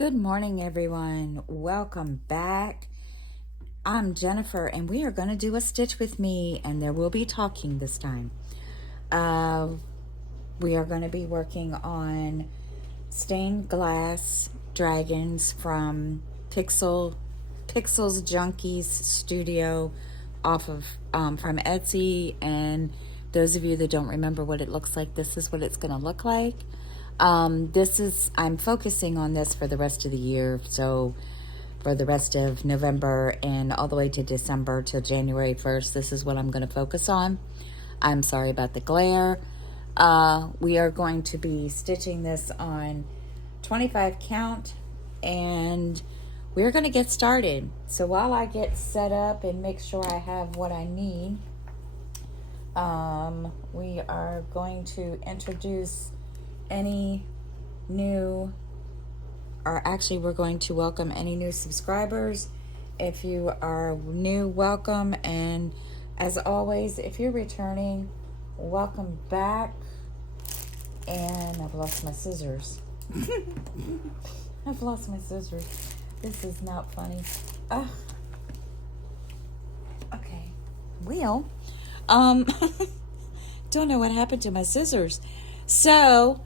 Good morning, everyone. Welcome back. I'm Jennifer, and we are going to do a stitch with me, and there will be talking this time. We are going to be working on stained glass dragons from Pixels Junkies Studio off of from Etsy. And those of you that don't remember what it looks like, this is what it's going to look like. I'm focusing on this for the rest of the year. So for the rest of November and all the way to December till January 1st, this is what I'm going to focus on. I'm sorry about the glare. We are going to be stitching this on 25 count, and we're going to get started. So while I get set up and make sure I have what I need, we are going to introduce any new, or actually we're going to welcome any new subscribers. If you are new, welcome, and as always, if you're returning, welcome back. And I've lost my scissors. I've lost my scissors. This is not funny. Ugh. Okay. Well, don't know what happened to my scissors. So,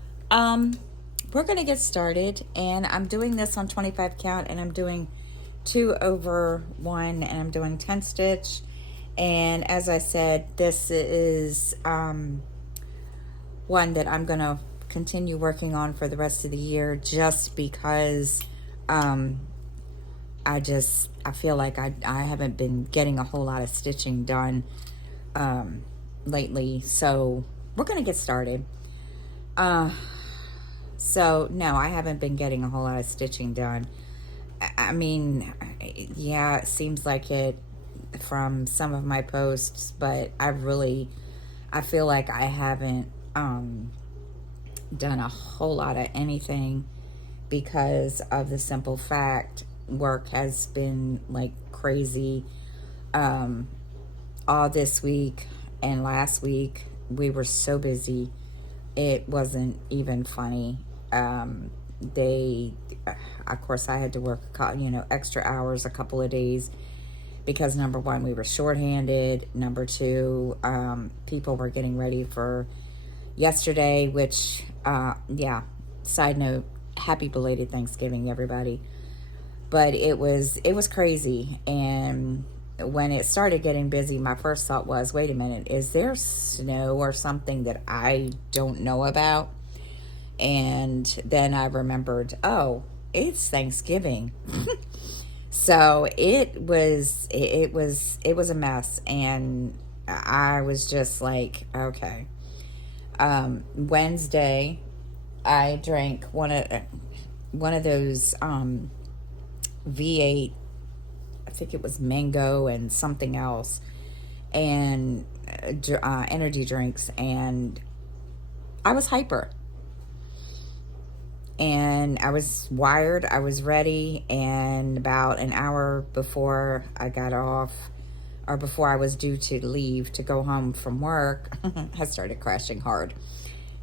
we're going to get started, and I'm doing this on 25 count, and I'm doing 2 over 1, and I'm doing 10 stitch. And as I said, this is one that I'm going to continue working on for the rest of the year, just because I feel like I haven't been getting a whole lot of stitching done lately. So we're going to get started. So no, I haven't been getting a whole lot of stitching done. I mean, yeah, it seems like it from some of my posts, but I feel like I haven't done a whole lot of anything, because of the simple fact work has been like crazy. All this week and last week we were so busy, it wasn't even funny. Of course, I had to work extra hours a couple of days, because number one, we were shorthanded. Number two, people were getting ready for yesterday, which side note, happy belated Thanksgiving, everybody. But it was crazy. And when it started getting busy, my first thought was, wait a minute, is there snow or something that I don't know about? And then I remembered, oh, it's Thanksgiving. So it was a mess, and I was just like, okay. Wednesday, I drank one of those V8, I think it was mango and something else, and energy drinks, and I was hyper. And I was wired, I was ready, and about an hour before I got off, or before I was due to leave to go home from work, I started crashing hard.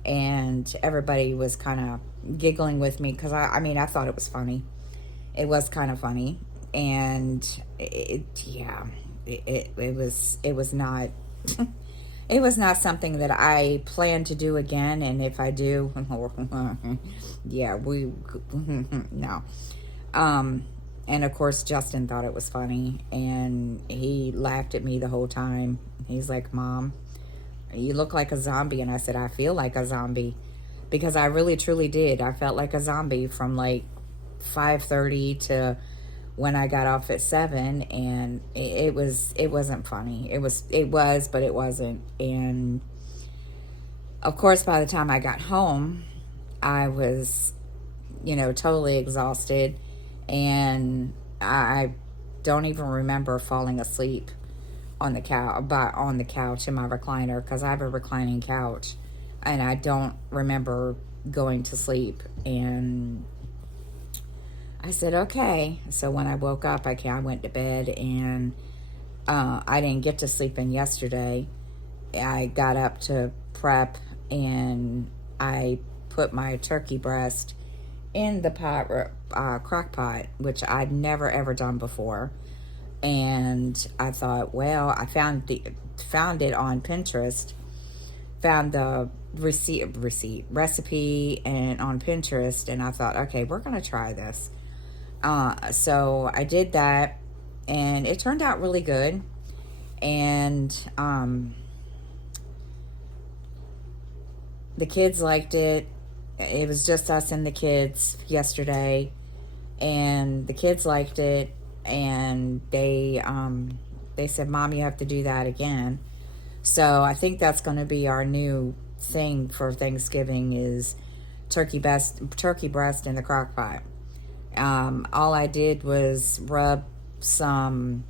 And everybody was kind of giggling with me, because I thought it was funny. It was kind of funny. And it was not it was not something that I plan to do again. And if I do, no. And of course, Justin thought it was funny, and he laughed at me the whole time. He's like, Mom, you look like a zombie. And I said, I feel like a zombie, because I really truly did. I felt like a zombie from like 5:30 to when I got off at 7, and it wasn't funny. It was, but it wasn't. And of course, by the time I got home, I was, totally exhausted, and I don't even remember falling asleep on the couch in my recliner, because I have a reclining couch, and I don't remember going to sleep. And I said, okay. So when I woke up, I went to bed, and I didn't get to sleep in yesterday. I got up to prep, and I put my turkey breast in the crock pot, which I'd never ever done before. And I thought, well, I found it on Pinterest, found the recipe and on Pinterest, and I thought, okay, we're gonna try this. So I did that, and it turned out really good. And the kids liked it. It was just us and the kids yesterday, and the kids liked it, and they said, "Mom, you have to do that again." So I think that's going to be our new thing for Thanksgiving is turkey breast in the crock pot. All I did was rub some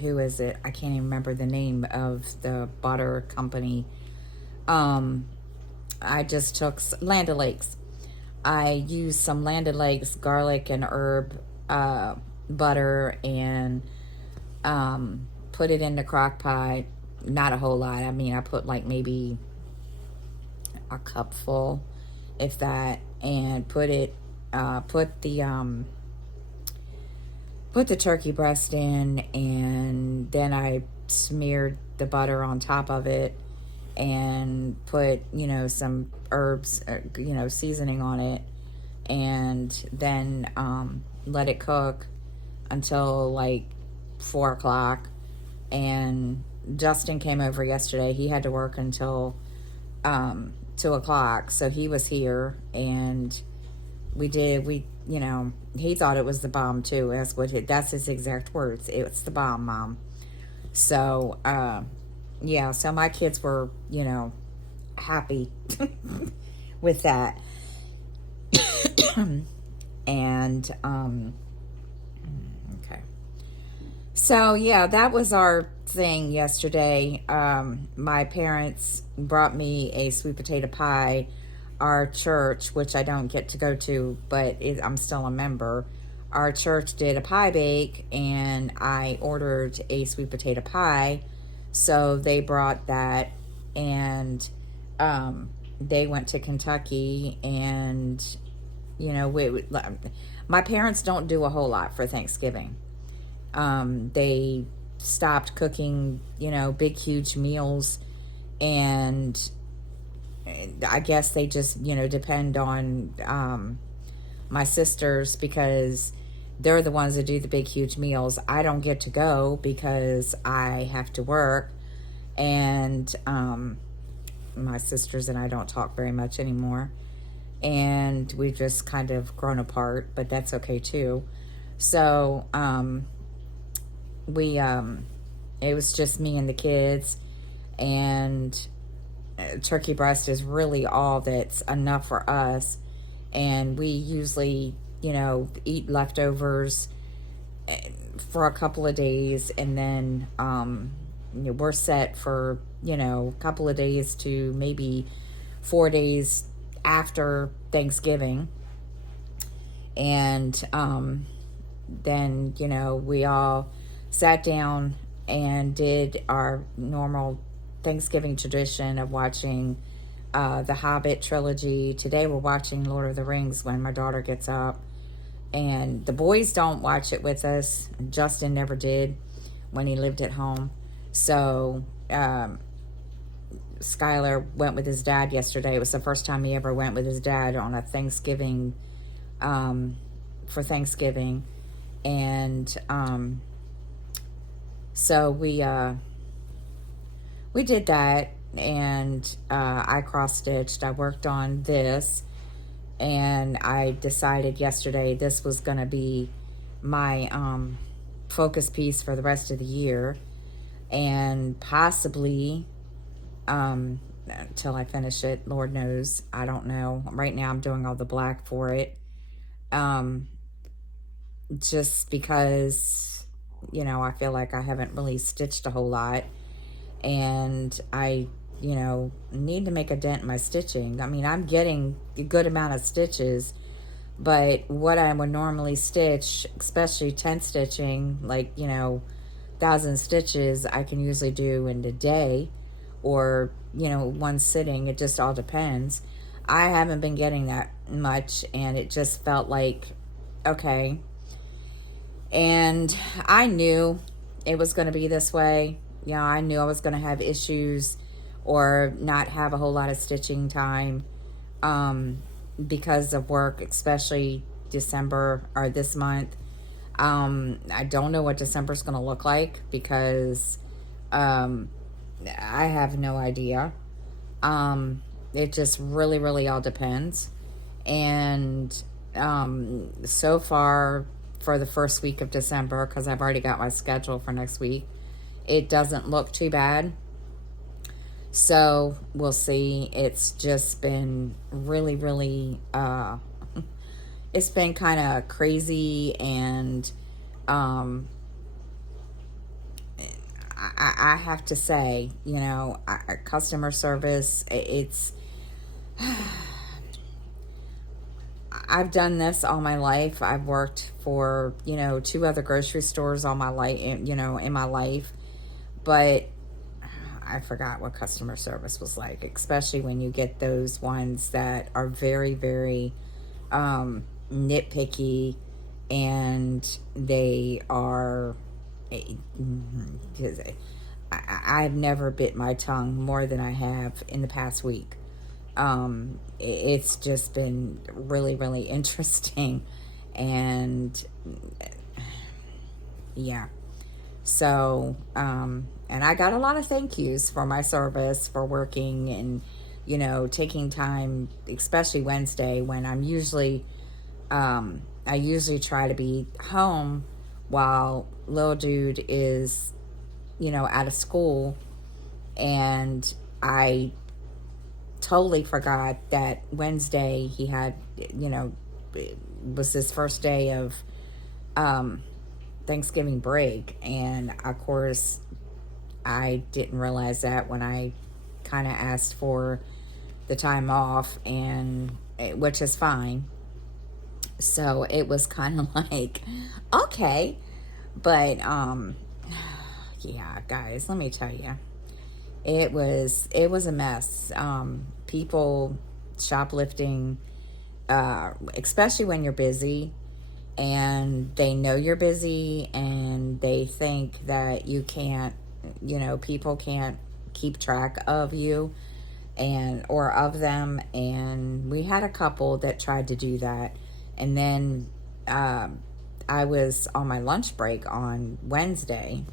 who is it? I can't even remember the name of the butter company. I just took Land O'Lakes. I used some Land O'Lakes garlic and herb butter and put it in the crock pot. Not a whole lot. I mean, I put like maybe a cupful, if that, and put the turkey breast in, and then I smeared the butter on top of it and put, some herbs, seasoning on it, and then let it cook until like 4 o'clock. And Justin came over yesterday. He had to work until 2 o'clock, so he was here, and he thought it was the bomb too. That's his exact words. It's the bomb, Mom. So so my kids were happy with that. And okay, so that was our thing yesterday. My parents brought me a sweet potato pie. Our church, which I don't get to go to, but I'm still a member, our church did a pie bake, and I ordered a sweet potato pie. So they brought that, and they went to Kentucky, and my parents don't do a whole lot for Thanksgiving. They stopped cooking, big, huge meals, and I guess they just, depend on my sisters, because they're the ones that do the big, huge meals. I don't get to go because I have to work, and my sisters and I don't talk very much anymore, and we've just kind of grown apart, but that's okay too. So it was just me and the kids, and turkey breast is really all that's enough for us. And we usually, eat leftovers for a couple of days, and then we're set for, a couple of days to maybe 4 days after Thanksgiving. And then, we all sat down and did our normal Thanksgiving tradition of watching the Hobbit trilogy. Today we're watching Lord of the Rings when my daughter gets up. And the boys don't watch it with us. Justin never did when he lived at home. So Skylar went with his dad yesterday. It was the first time he ever went with his dad on a Thanksgiving, for Thanksgiving. And so we did that, and I cross-stitched. I worked on this, and I decided yesterday this was going to be my focus piece for the rest of the year, and possibly until I finish it. Lord knows. I don't know. Right now I'm doing all the black for it, just because, I feel like I haven't really stitched a whole lot, and I need to make a dent in my stitching. I mean, I'm getting a good amount of stitches, but what I would normally stitch, especially tent stitching, like 1,000 stitches, I can usually do in a day, or one sitting. It just all depends. I haven't been getting that much, and it just felt like, okay. And I knew it was going to be this way. I knew I was going to have issues or not have a whole lot of stitching time because of work, especially December or this month. I don't know what December's going to look like because I have no idea. It just really, really all depends. And so far, for the first week of December, because I've already got my schedule for next week, it doesn't look too bad. So we'll see. It's just been really, really, it's been kind of crazy, and I have to say, customer service, I've done this all my life. I've worked for, 2 other grocery stores all my life, in my life. But I forgot what customer service was like, especially when you get those ones that are very, very nitpicky, and they are, I've never bit my tongue more than I have in the past week. It's just been really, really interesting. And yeah. So, and I got a lot of thank yous for my service, for working and, taking time, especially Wednesday when I usually try to be home while little dude is, out of school. And I totally forgot that Wednesday he had, was his first day of Thanksgiving break. And of course, I didn't realize that when I kind of asked for the time off, and which is fine. So it was kind of like, okay. But yeah, guys, let me tell you, it was a mess. People shoplifting, especially when you're busy, and they know you're busy, and they think that you can't, people can't keep track of you or of them. And we had a couple that tried to do that. And then I was on my lunch break on Wednesday,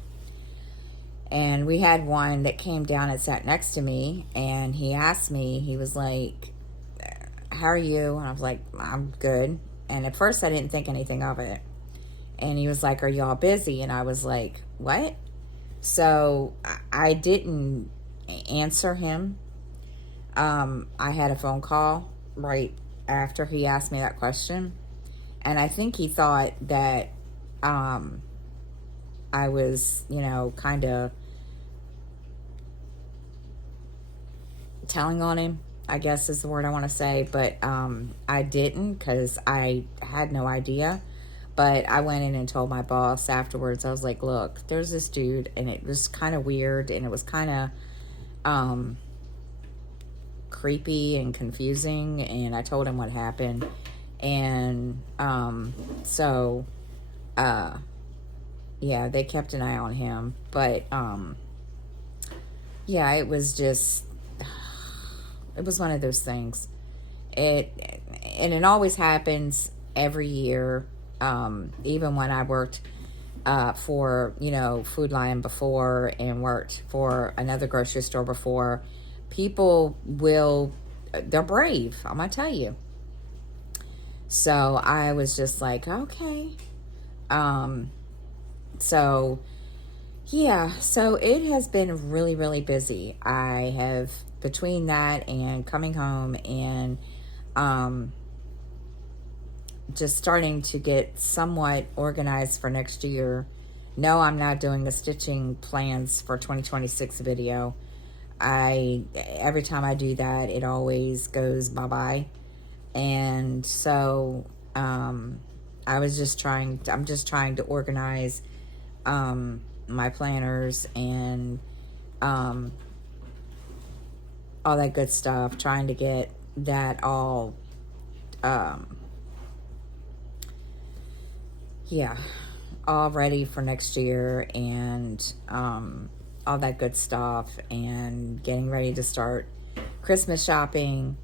and we had one that came down and sat next to me, and he asked me, he was like, how are you? And I was like, I'm good. And at first I didn't think anything of it. And he was like, are y'all busy? And I was like, what? So I didn't answer him. I had a phone call right after he asked me that question. And I think he thought that I was, kind of telling on him, I guess is the word I want to say. But I didn't, because I had no idea. But I went in and told my boss afterwards. I was like, look, there's this dude, and it was kind of weird, and it was kind of creepy and confusing. And I told him what happened. And so yeah, they kept an eye on him. But yeah, it was just, it was one of those things. It always happens every year. Even when I worked for, Food Lion before, and worked for another grocery store before, people they're brave, I'm gonna tell you. So I was just like, okay. So yeah, so it has been really, really busy. I have, between that and coming home and just starting to get somewhat organized for next year. No, I'm not doing the stitching plans for 2026 video. Every time I do that, it always goes bye-bye. And so I'm just trying to organize my planners and all that good stuff, trying to get that all, um, yeah, all ready for next year, and all that good stuff, and getting ready to start Christmas shopping.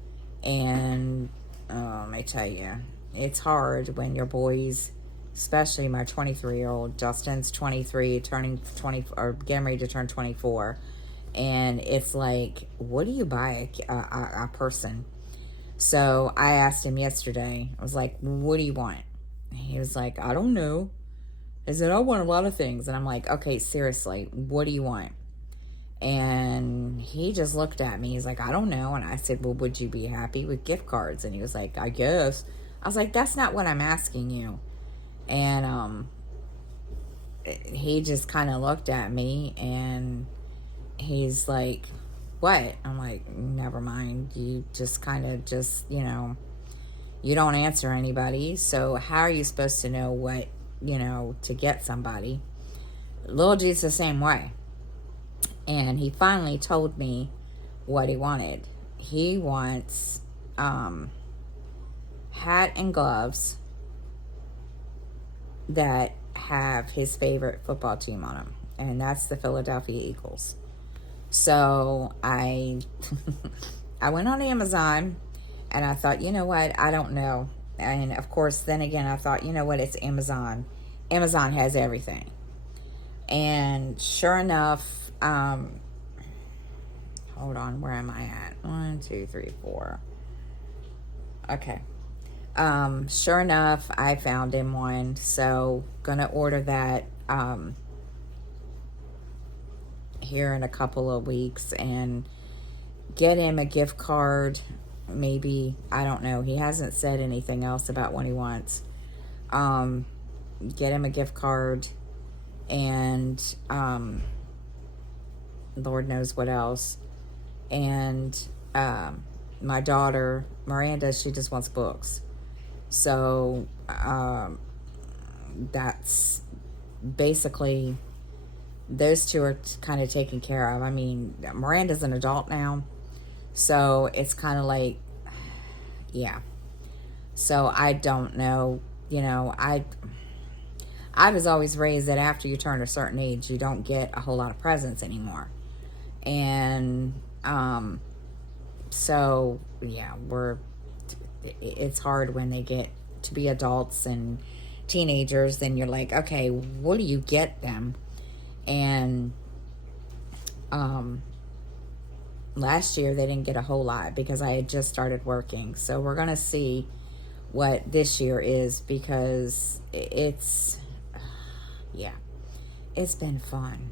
And let me tell you, it's hard when your boys, especially my 23-year-old, Justin's 23, turning 20, or getting ready to turn 24. And it's like, what do you buy a person? So I asked him yesterday, I was like, what do you want? He was like, I don't know. I said, I want a lot of things. And I'm like, okay, seriously, what do you want? And he just looked at me. He's like, I don't know. And I said, well, would you be happy with gift cards? And he was like, I guess. I was like, that's not what I'm asking you. And he just kind of looked at me, and he's like, what? I'm like, never mind. You just kind of just, you don't answer anybody. So how are you supposed to know what, to get somebody? Lil G's the same way. And he finally told me what he wanted. He wants hat and gloves that have his favorite football team on them, and that's the Philadelphia Eagles. So I I went on Amazon, and I thought, you know what, I don't know. And of course, then again, I thought, you know what, it's Amazon. Amazon has everything. And sure enough, hold on, where am I at? 1, 2, 3, 4. Okay. Sure enough, I found him one. So gonna order that here in a couple of weeks, and get him a gift card. Maybe, I don't know. He hasn't said anything else about what he wants. Get him a gift card, and Lord knows what else. And my daughter Miranda, she just wants books. So that's basically, those two are kind of taken care of. I mean, Miranda's an adult now, so it's kind of like, yeah. So I don't know, I was always raised that after you turn a certain age, you don't get a whole lot of presents anymore. And so yeah, it's hard when they get to be adults and teenagers. Then you're like, okay, what do you get them? And last year they didn't get a whole lot because I had just started working. So we're gonna see what this year is, because it's been fun.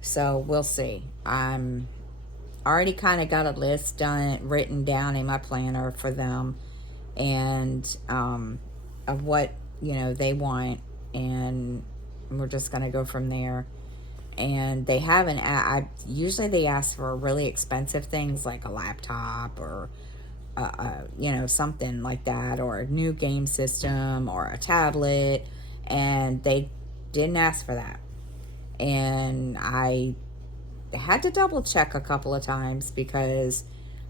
So we'll see. I'm already kind of got a list written down in my planner for them, and of what they want, and we're just gonna go from there. And they haven't. Usually they ask for really expensive things like a laptop or something like that, or a new game system or a tablet, and they didn't ask for that. And I had to double check a couple of times, because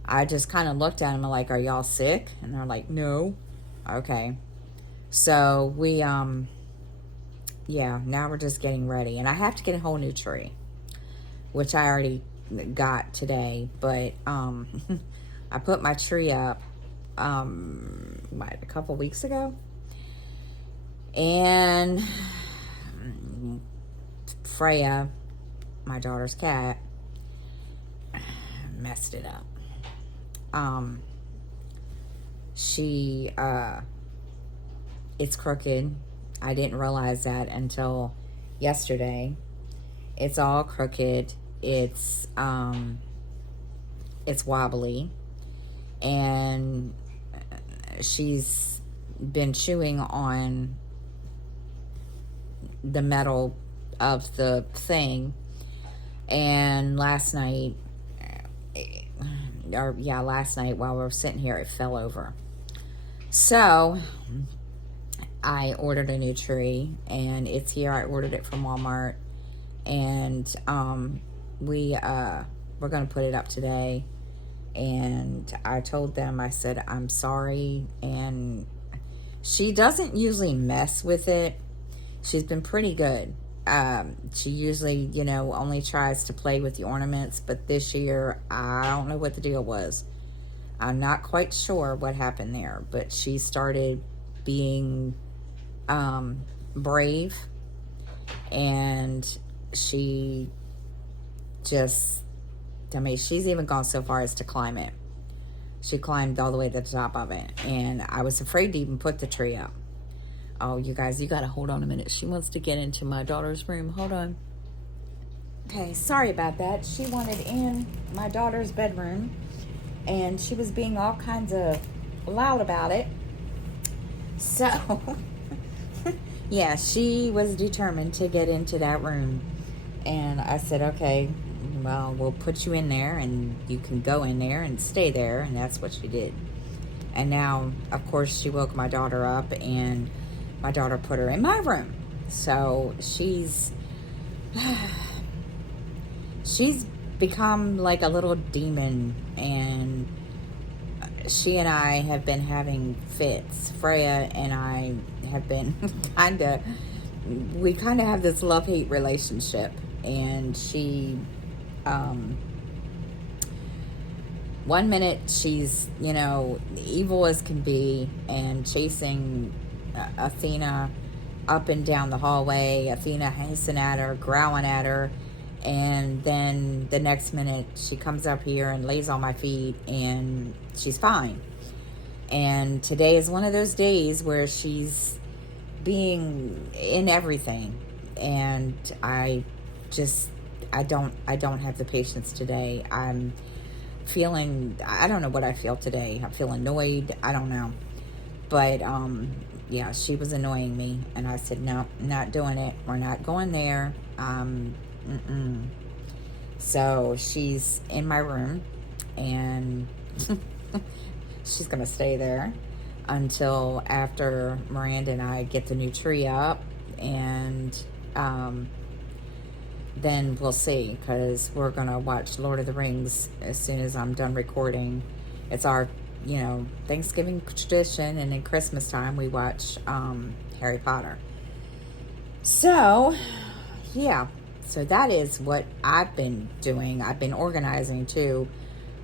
I just kind of looked at them like, are y'all sick? And they're like, no. Okay. So we now we're just getting ready, and I have to get a whole new tree, which I already got today. But I put my tree up a couple weeks ago, and Freya, my daughter's cat, messed it up. It's crooked. I didn't realize that until yesterday. It's all crooked. It's wobbly, and she's been chewing on the metal of the thing. And last night while we were sitting here, it fell over. So I ordered a new tree, and it's here. I ordered it from Walmart, and we're going to put it up today. And I told them, I said, I'm sorry. And she doesn't usually mess with it. She's been pretty good. She usually, only tries to play with the ornaments, but this year, I don't know what the deal was. I'm not quite sure what happened there, but she started being brave, and she just, she's even gone so far as to climb it. She climbed all the way to the top of it, and I was afraid to even put the tree up. Oh, you guys, you gotta hold on a minute. She wants to get into my daughter's room. Hold on. Okay, sorry about that. She wanted in my daughter's bedroom, and she was being all kinds of loud about it. So, yeah, she was determined to get into that room. And I said, okay, well, we'll put you in there, and you can go in there and stay there. And that's what she did. And now, of course, she woke my daughter up, and my daughter put her in my room. So she's become like a little demon, and she and I have been having fits. Freya and I have been we kind of have this love-hate relationship. And she, one minute she's, evil as can be and chasing Athena up and down the hallway. Athena hissing at her, growling at her. And then the next minute she comes up here and lays on my feet, and she's fine. And today is one of those days where she's being in everything. And I don't have the patience today. I'm feeling, I don't know what I feel today. I feel annoyed. I don't know. But, yeah, she was annoying me. And I said, no, not doing it. We're not going there. So she's in my room, and she's going to stay there until after Miranda and I get the new tree up. And, then we'll see, because we're going to watch Lord of the Rings as soon as I'm done recording. It's our, Thanksgiving tradition, and in Christmas time we watch Harry Potter. So, yeah. So that is what I've been doing. I've been organizing too.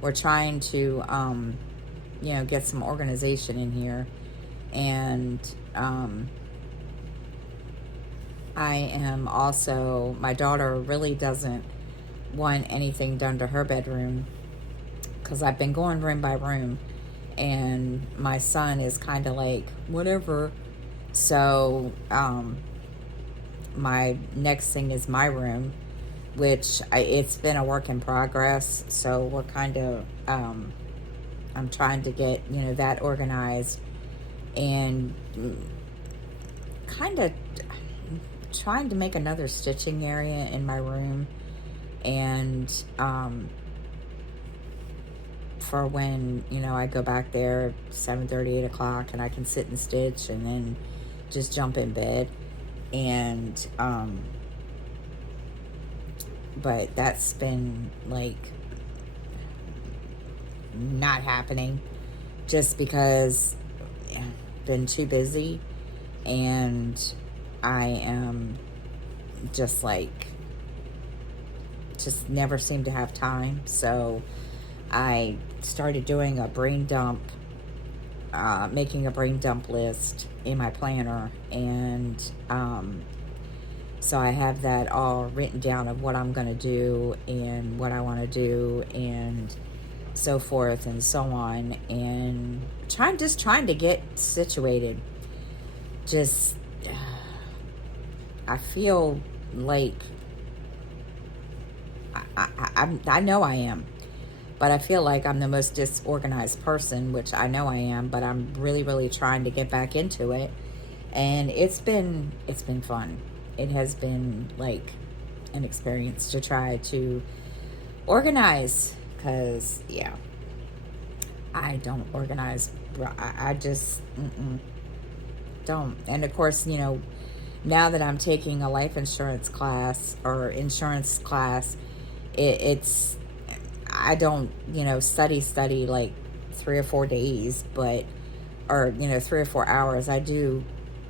We're trying to, get some organization in here. And, I am also, my daughter really doesn't want anything done to her bedroom, because I've been going room by room, and my son is kind of like, whatever. So, my next thing is my room, which it's been a work in progress. So we're kind of, I'm trying to get, that organized, and kind of trying to make another stitching area in my room. And, for when, I go back there 7:30, 8 o'clock, and I can sit and stitch and then just jump in bed. And, but that's been like not happening, just because I've been too busy, and I am just never seem to have time. So I started doing a brain dump, making a brain dump list in my planner. And so I have that all written down of what I'm going to do and what I want to do and so forth and so on. And trying to get situated. Just, I feel like, I know I am. But I feel like I'm the most disorganized person, which I know I am, but I'm really, really trying to get back into it. And it's been fun. It has been like an experience to try to organize, because, yeah, I don't organize. I just don't. And of course, now that I'm taking a life insurance class, or insurance class, I don't, study like 3 or 4 days, but, or, 3 or 4 hours. I do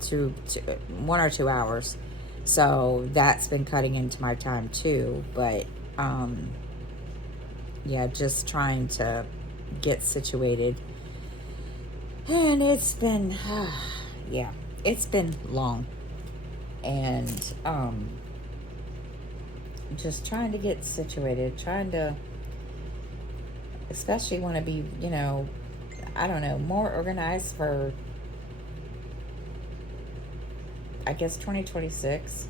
1 or 2 hours. So that's been cutting into my time too. But, yeah, just trying to get situated. And it's been, yeah, it's been long. And, just trying to get situated, trying to, especially want to be, I don't know, more organized for, I guess, 2026.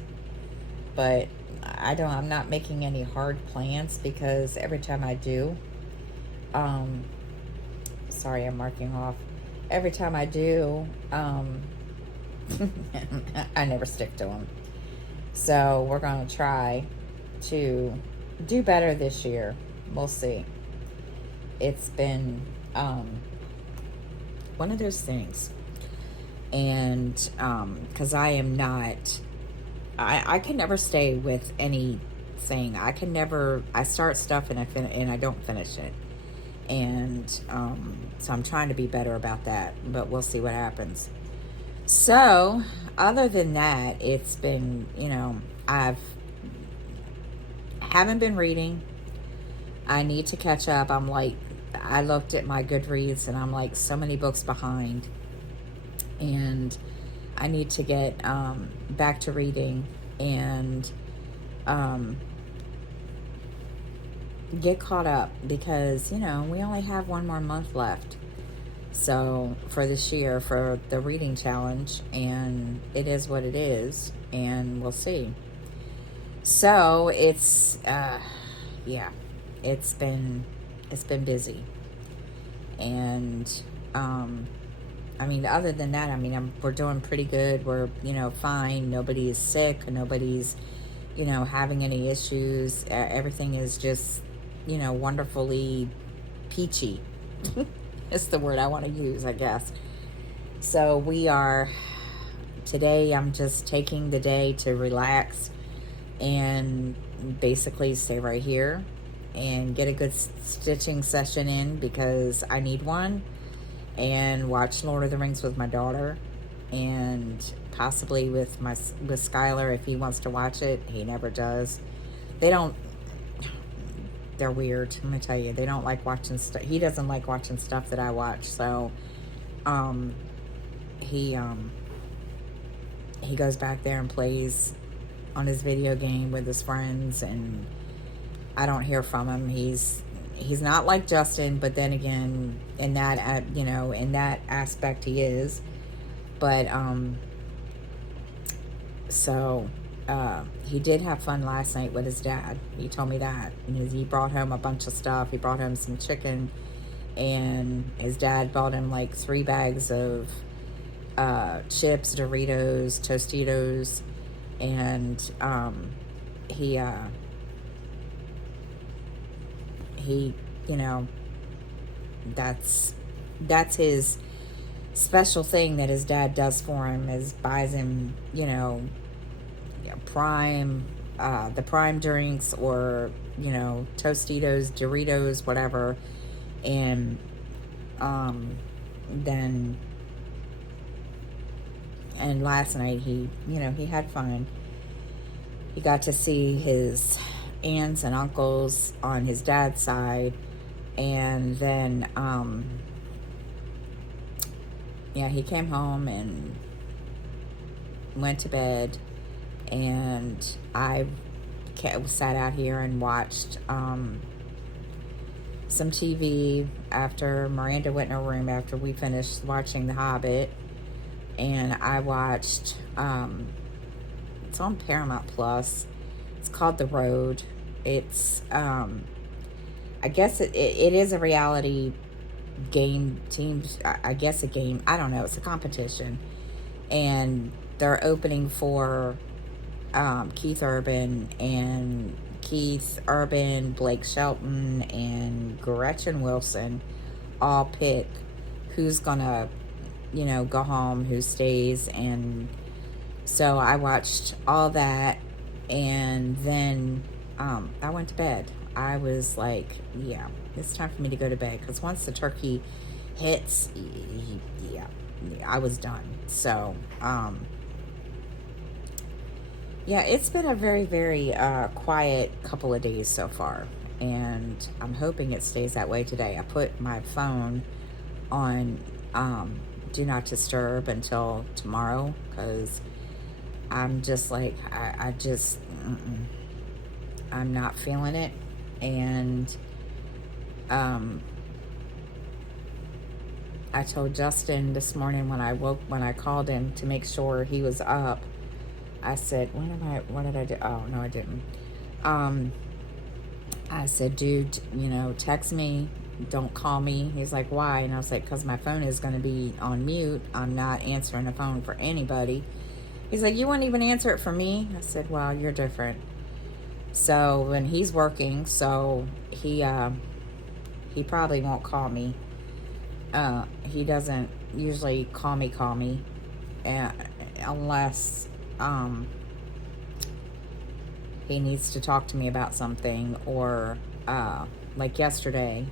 But I'm not making any hard plans, because every time I do, sorry, I'm marking off. Every time I do, I never stick to them. So we're going to try to do better this year. We'll see. It's been one of those things. And because I am not, I can never stay with anything. I start stuff and I don't finish it. And so I'm trying to be better about that, but we'll see what happens. So other than that, it's been, haven't been reading. I need to catch up. I looked at my Goodreads and I'm like so many books behind. And I need to get back to reading and get caught up, because, we only have 1 more month left. So for this year, for the reading challenge, and it is what it is, and we'll see. So it's, yeah, it's been busy. And, other than that, we're doing pretty good. We're, fine. Nobody is sick. Nobody's, having any issues. Everything is just, wonderfully peachy. It's the word I want to use, I guess. So today I'm just taking the day to relax and basically stay right here and get a good stitching session in, because I need one, and watch Lord of the Rings with my daughter, and possibly with Skylar if he wants to watch it. He never does. They're weird, I'm gonna tell you. They don't like watching stuff. He doesn't like watching stuff that I watch. So he goes back there and plays on his video game with his friends, and I don't hear from him. He's not like Justin, but then again, in that aspect he is. But he did have fun last night with his dad. He told me that. And he brought home a bunch of stuff. He brought home some chicken, and his dad bought him like 3 bags of chips, Doritos, Tostitos, and he that's his special thing that his dad does for him, is buys him, prime, the prime drinks, or, Tostitos, Doritos, whatever. And then, and last night he had fun. He got to see his aunts and uncles on his dad's side, and then he came home and went to bed, and I sat out here and watched some TV after Miranda went in her room after we finished watching The Hobbit. And I watched, it's on Paramount Plus. It's called The Road. It's, I guess it is a reality game team. I guess a game. I don't know. It's a competition. And they're opening for Keith Urban, Blake Shelton, and Gretchen Wilson all pick who's gonna, go home, who stays. And so I watched all that, and then I went to bed. I was like, yeah, it's time for me to go to bed. Because once the turkey hits, yeah, I was done. So, yeah, it's been a very, very quiet couple of days so far. And I'm hoping it stays that way today. I put my phone on do not disturb until tomorrow because I'm just like, I just, I'm not feeling it. And I told Justin this morning when I called him to make sure he was up, I said, what did I do? Oh, no, I didn't. I said, dude, text me. Don't call me. He's like, why? And I was like, because my phone is going to be on mute. I'm not answering the phone for anybody. He's like, you wouldn't even answer it for me? I said, well, you're different. So when he's working, so he probably won't call me. He doesn't usually call me, unless he needs to talk to me about something, or like yesterday,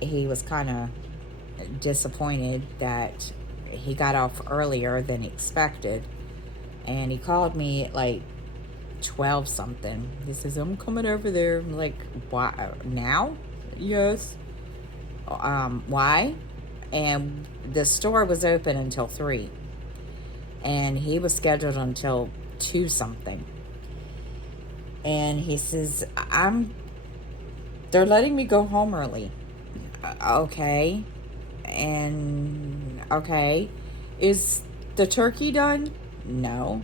he was kind of disappointed that he got off earlier than expected, and he called me at like 12 something. He says, I'm coming over there. I'm like, why now? Yes. Why? And the store was open until 3, and he was scheduled until 2 something. And he says, they're letting me go home early. Okay. And okay, is the turkey done? No.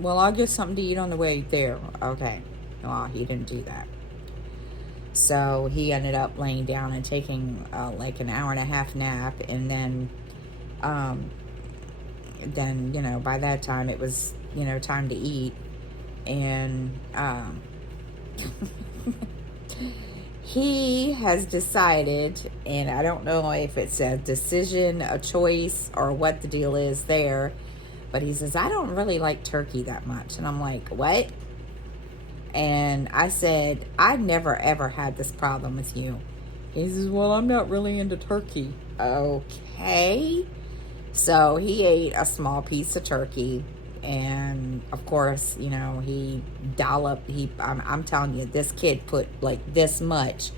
Well, I'll get something to eat on the way there. Okay. Well, he didn't do that. So he ended up laying down and taking like an hour and a half nap, and then by that time it was time to eat, and he has decided, and I don't know if it's a decision, a choice, or what the deal is there, but he says, I don't really like turkey that much. And I'm like, what? And I said, I never ever had this problem with you. He says, well, I'm not really into turkey. Okay. So he ate a small piece of turkey, and of course, he I'm telling you, this kid put like this much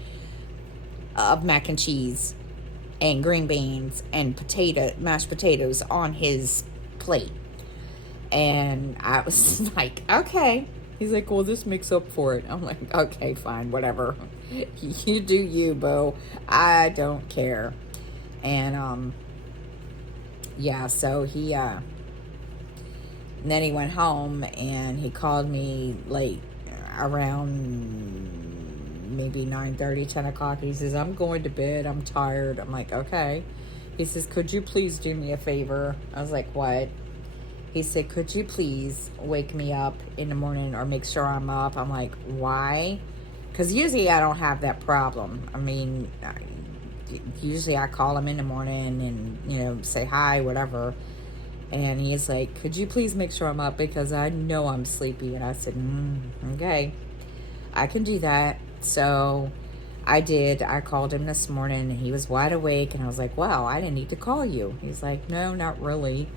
of mac and cheese and green beans and mashed potatoes on his plate. And I was like, okay. He's like, well, this makes up for it. I'm like, okay, fine, whatever. You do you, Bo. I don't care. And yeah, so he and then he went home, and he called me like around maybe 9:30, 10 o'clock. He says, I'm going to bed. I'm tired. I'm like, okay. He says, could you please do me a favor? I was like, what? He said, could you please wake me up in the morning or make sure I'm up? I'm like, why? Because usually I don't have that problem. I mean, usually I call him in the morning and, say hi, whatever. And he's like, could you please make sure I'm up because I know I'm sleepy? And I said, okay, I can do that. So I did. I called him this morning, and he was wide awake. And I was like, wow, I didn't need to call you. He's like, no, not really,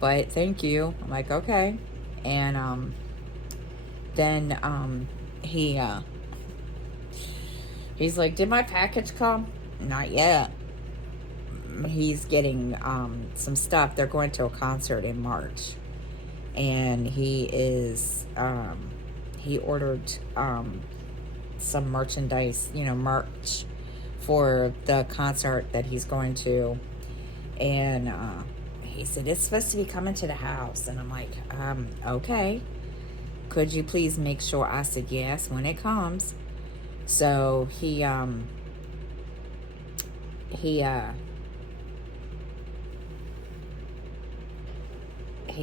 but thank you. I'm like, okay. And then he's like, did my package come? Not yet. He's getting some stuff. They're going to a concert in March, and he ordered some merchandise, merch for the concert that he's going to. And he said, it's supposed to be coming to the house. And I'm like, okay, could you please make sure? I said, yes, when it comes. So he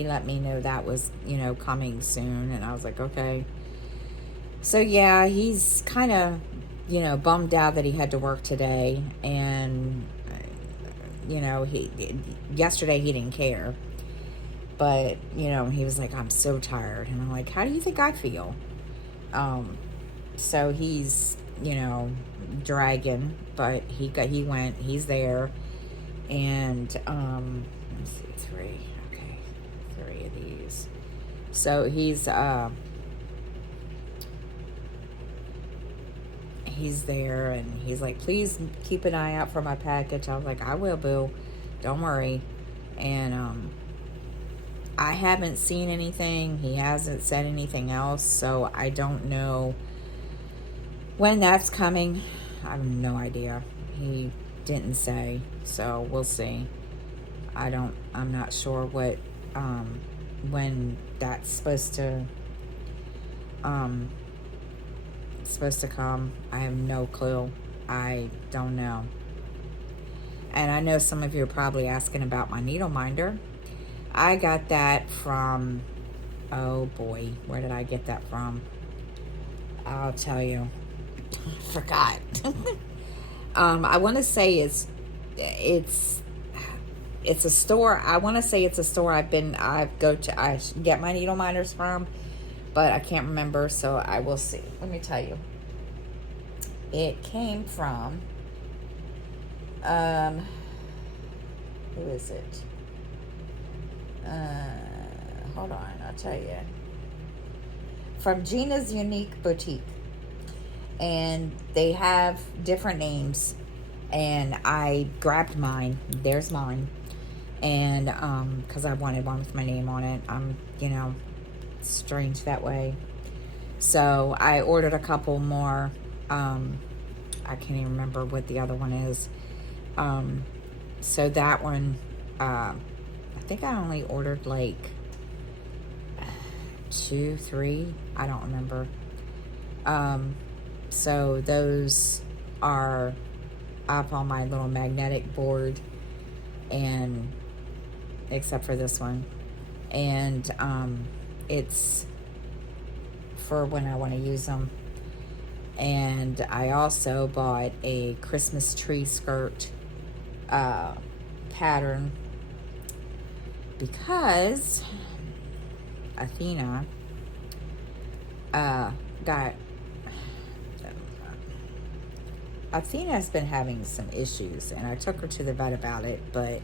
let me know that was, coming soon. And I was like, okay. So yeah, he's kind of, bummed out that he had to work today. And, yesterday he didn't care. But, he was like, I'm so tired. And I'm like, how do you think I feel? So he's dragon, but he went, he's there. And let's see, three. Okay, three of these. So he's there, and he's like, please keep an eye out for my package. I was like, I will, boo, don't worry. And I haven't seen anything. He hasn't said anything else, so I don't know when that's coming. I have no idea. He didn't say, so we'll see. I'm not sure what when that's supposed to come. I have no clue. I don't know. And I know some of you are probably asking about my needle minder. I got that from, oh boy, where did I get that from? I'll tell you. I forgot. I want to say it's a store. I want to say it's a store I get my needle minders from, but I can't remember, so I will see. Let me tell you. It came from, who is it? Hold on, I'll tell you. From Gina's Unique Boutique. And they have different names. And I grabbed mine. There's mine. And, because I wanted one with my name on it. I'm, strange that way. So I ordered a couple more. I can't even remember what the other one is. So that one, I think I only ordered like 2, 3. I don't remember. So those are up on my little magnetic board, and except for this one. And it's for when I want to use them. And I also bought a Christmas tree skirt pattern because Athena Athena's been having some issues, and I took her to the vet about it, but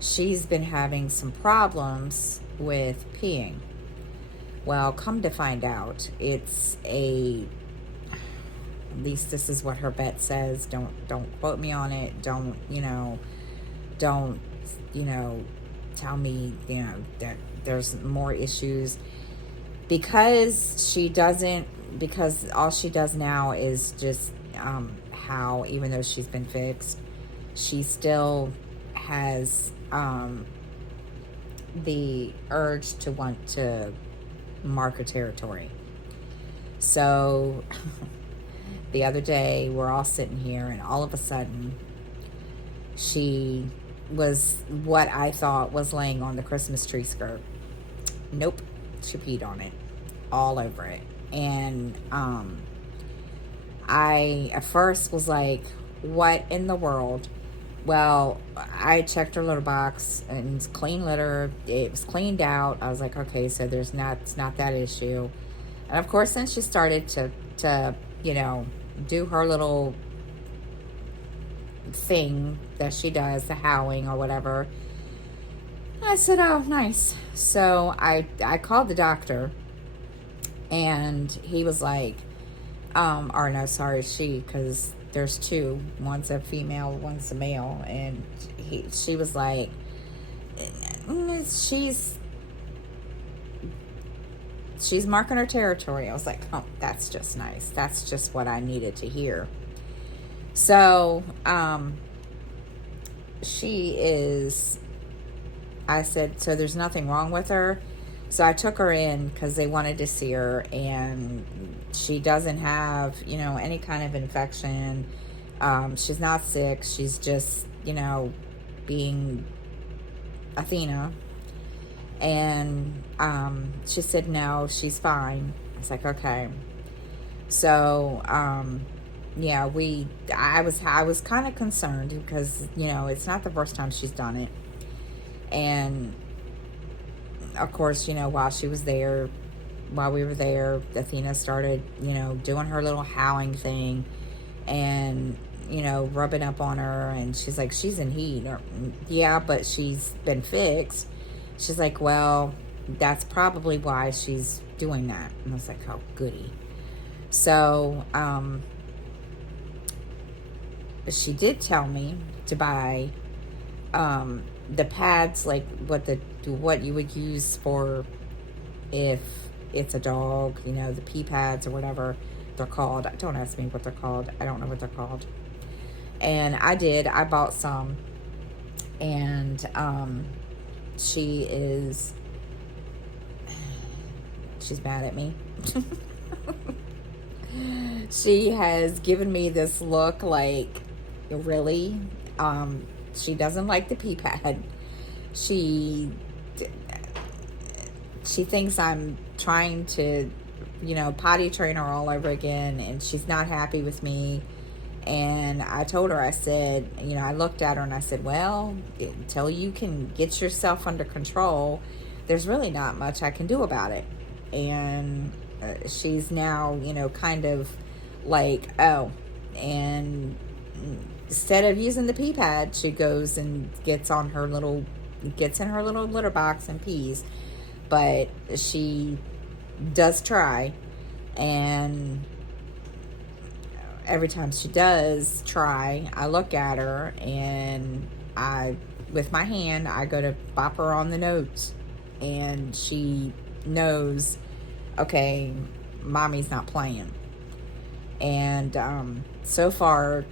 she's been having some problems with peeing. Well, come to find out, it's at least this is what her vet says. Don't quote me on it. Don't tell me, that there's more issues, because all she does now is just, even though she's been fixed, she still has, the urge to want to mark her territory. So the other day we're all sitting here, and all of a sudden she was what I thought was laying on the Christmas tree skirt. Nope, she peed on it, all over it. And I at first was like, what in the world? Well, I checked her litter box, and it's clean litter. It was cleaned out. I was like, okay, so it's not that issue. And of course, then she started to do her little thing that she does, the howling or whatever. I said, oh, nice. So I called the doctor, and he was like, or no, sorry, because there's two. One's a female, one's a male. And she was like, she's marking her territory. I was like, oh, that's just nice. That's just what I needed to hear. So, I said, so there's nothing wrong with her. So I took her in because they wanted to see her, and she doesn't have, any kind of infection. She's not sick. She's just, being Athena. And she said, no, she's fine. I was like, okay. So, yeah, I was kind of concerned because, it's not the first time she's done it. And of course, while she was there, while we were there, Athena started, doing her little howling thing and, rubbing up on her. And she's like, she's in heat. Or, yeah, but she's been fixed. She's like, well, that's probably why she's doing that. And I was like, oh, goody. So, she did tell me to buy the pads, like what you would use for if it's a dog, the pee pads or whatever they're called. Don't ask me what they're called. I don't know what they're called. And I bought some. And she's mad at me. She has given me this look like, really? She doesn't like the pee pad. She thinks I'm trying to, potty train her all over again, and she's not happy with me. And I told her, I said, I looked at her and I said, well, until you can get yourself under control, there's really not much I can do about it. And she's now, kind of like, oh, and instead of using the pee pad, she goes and gets in her little litter box and pees. But she does try, and every time she does try, I look at her and with my hand, I go to bop her on the nose, and she knows, okay, mommy's not playing. And so far,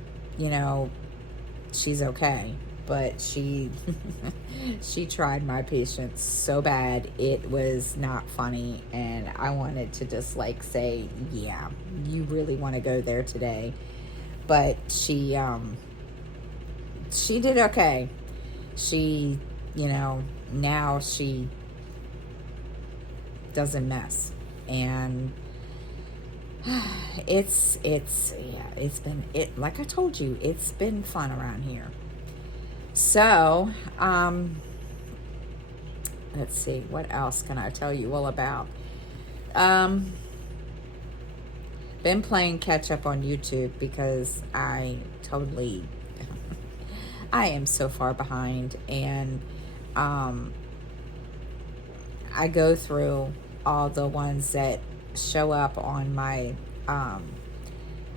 she's okay, but she tried my patience so bad, it was not funny. And I wanted to just say, yeah, you really want to go there today. But she did okay. She, now she doesn't mess. And it's been, like I told you, it's been fun around here. So, let's see, what else can I tell you all about? Been playing catch up on YouTube because I am so far behind. And I go through all the ones that show up on my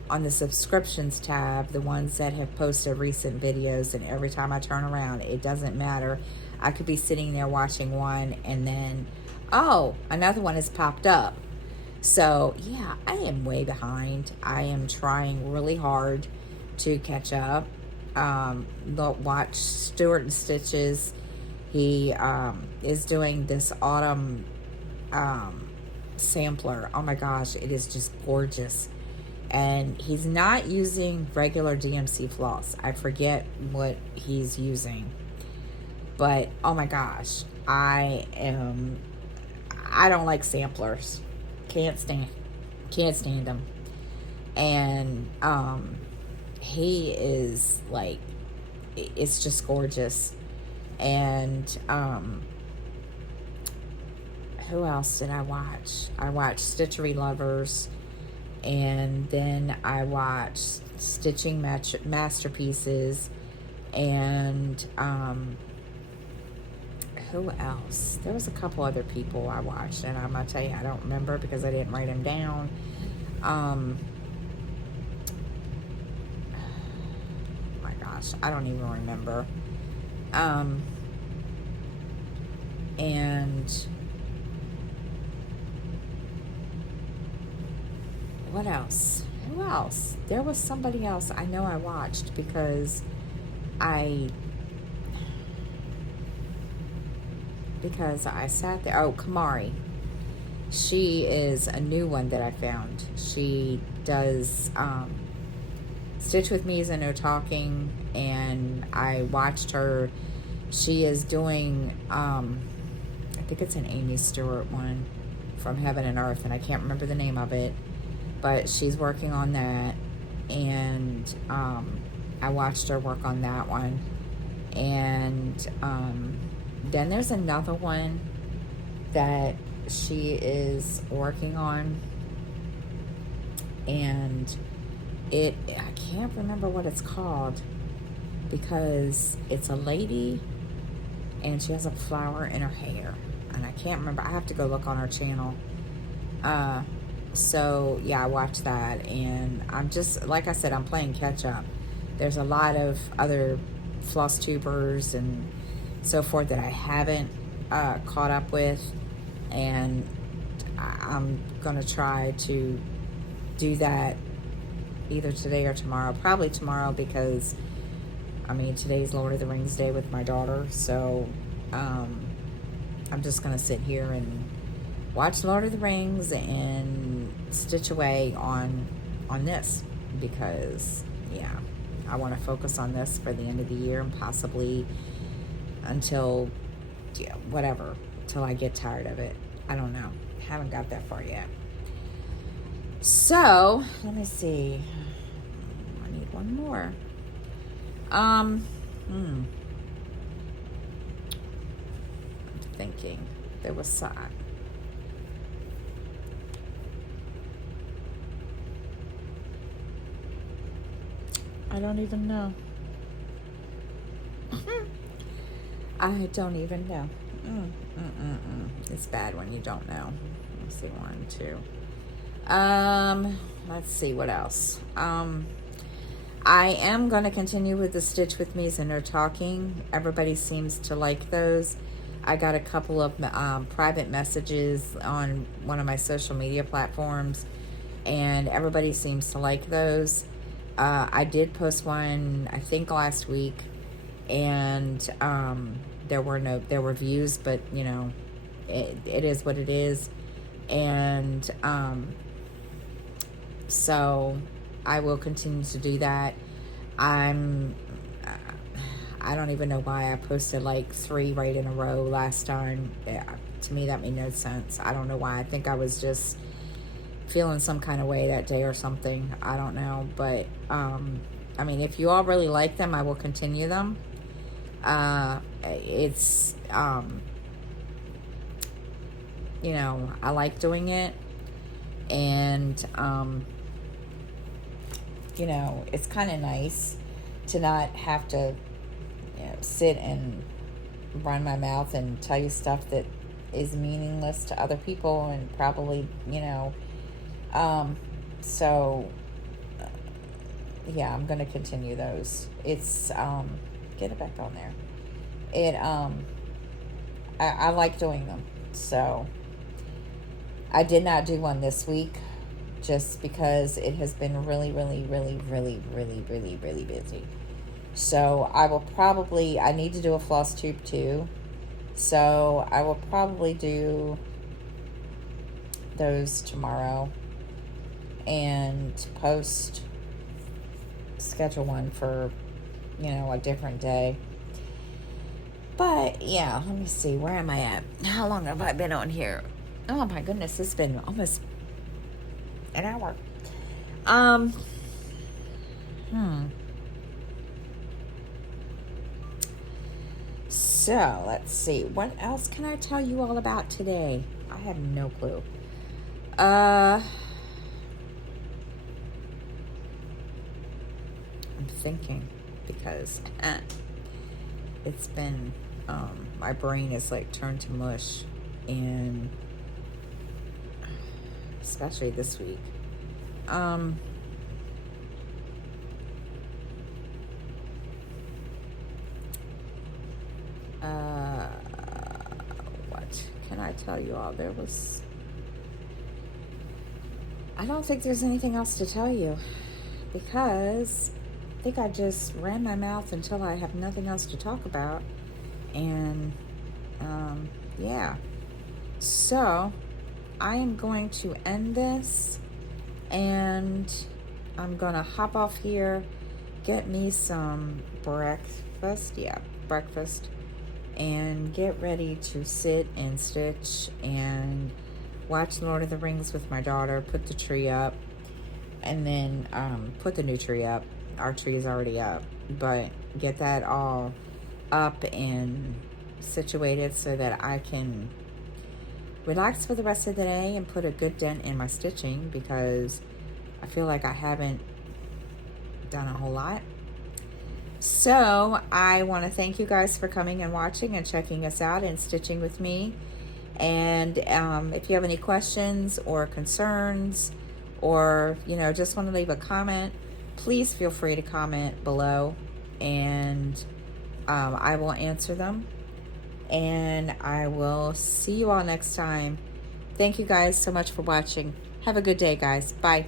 on the subscriptions tab, the ones that have posted recent videos, and every time I turn around, it doesn't matter. I could be sitting there watching one, and then, oh, another one has popped up. So, yeah, I am way behind. I am trying really hard to catch up. Watch Stuart and Stitches. He is doing this autumn sampler. Oh my gosh, it is just gorgeous. And he's not using regular DMC floss. I forget what he's using. But, oh my gosh, I don't like samplers. Can't stand them. And he is like, it's just gorgeous. And who else did I watch? I watched Stitchery Lovers. And then I watched Stitching Masterpieces. And who else? There was a couple other people I watched, and I'm gonna tell you, I don't remember because I didn't write them down. My gosh, I don't even remember. And what else? Who else? There was somebody else I know I watched because I sat there. Oh, Kamari. She is a new one that I found. She does Stitch With Me is a No Talking, and I watched her. She is doing, I think it's an Amy Stewart one from Heaven and Earth, and I can't remember the name of it, but she's working on that. And I watched her work on that one. And then there's another one that she is working on, and I can't remember what it's called, because it's a lady and she has a flower in her hair, and I can't remember. I have to go look on her channel. So yeah, I watched that, and I'm just, like I said, I'm playing catch up. There's a lot of other floss tubers and so forth that I haven't caught up with, and I'm gonna try to do that either today or tomorrow. Probably tomorrow, because I mean, today's Lord of the Rings Day with my daughter, so I'm just gonna sit here and watch Lord of the Rings and stitch away on this, because yeah, I want to focus on this for the end of the year, and possibly until whatever, till I get tired of it. I don't know. Haven't got that far yet. So let me see. I need one more. I'm thinking there was some. I don't even know. I don't even know. It's bad when you don't know. Let's see, 1, 2. Let's see what else. I am going to continue with the Stitch With Me's and No Talking. Everybody seems to like those. I got a couple of private messages on one of my social media platforms, and everybody seems to like those. I did post one, I think, last week, and there were views, but you know, it is what it is, and so I will continue to do that. I don't even know why I posted like 3 right in a row last time. To me, that made no sense. I don't know why. I think I was just feeling some kind of way that day or something. I don't know. But, I mean, if you all really like them, I will continue them. It's, you know, I like doing it. And, you know, it's kind of nice to not have to, you know, sit and run my mouth and tell you stuff that is meaningless to other people, and probably, you know, so yeah, I'm going to continue those. It's, get it back on there. It, I like doing them. So I did not do one this week, just because it has been really busy. So I need to do a floss tube too. So I will probably do those tomorrow and schedule one for, you know, a different day. But yeah, let me see, where am I at? How long have I been on here? Oh my goodness, it's been almost an hour. So let's see, what else can I tell you all about today? I have no clue. I'm thinking, because it's been, my brain is like turned to mush, and especially this week. What can I tell you all? I don't think there's anything else to tell you, because I think I just ran my mouth until I have nothing else to talk about. And yeah, so I am going to end this, and I'm gonna hop off here, get me some breakfast, and get ready to sit and stitch and watch Lord of the Rings with my daughter, put the tree up, and then put the new tree up. Our tree is already up, but get that all up and situated so that I can relax for the rest of the day and put a good dent in my stitching, because I feel like I haven't done a whole lot. So I want to thank you guys for coming and watching and checking us out and stitching with me. And if you have any questions or concerns, or just want to leave a comment, please feel free to comment below, and I will answer them. And I will see you all next time. Thank you guys so much for watching. Have a good day, guys. Bye.